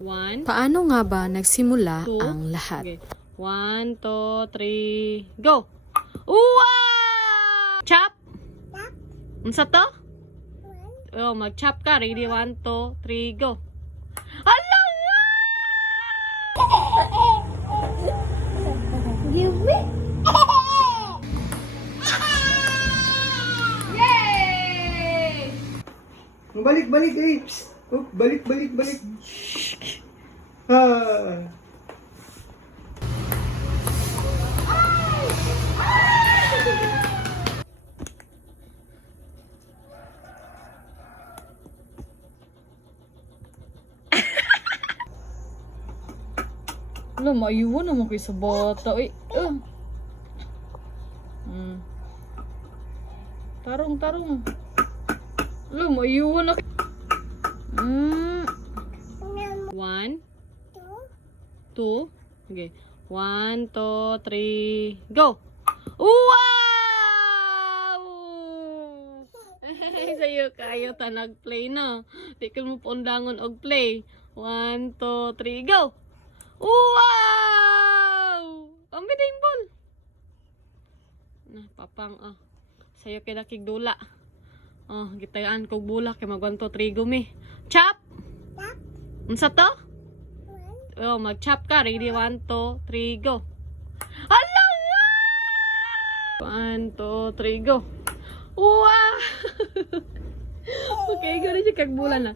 1, Paano nga ba nagsimula 2, ang lahat? okay. 1, 2, 3, go! Wow! Chop! Unsa to? Oh, mag-chop ka. Ready? 1, 2, 3, go! Hala! Give me. Yay! Balik, balik, eh. Psst. Oh, balik, balik, balik. Ah. Wala, maiwan naman kayo sa bata. Eh, Tarong, tarong. Wala, maiwan na. 1, 2, okay. 1, 2, 3, go! Wow! Sa'yo kayo ta nag-play na. Di ka mo pundangon og play. 1, 2, 3, go! Wow! Ang biding ball. Nah, papang sayo kay nakigdula. Gitayaan kog bulak kay mag 1 2 3 gumi. Chop. Unsa to? Oh, mag-chop ka. Ready? 1 2 3 go. Hala! 1 2 3 go. Wow! Okay, gano'n siya kagbulan na.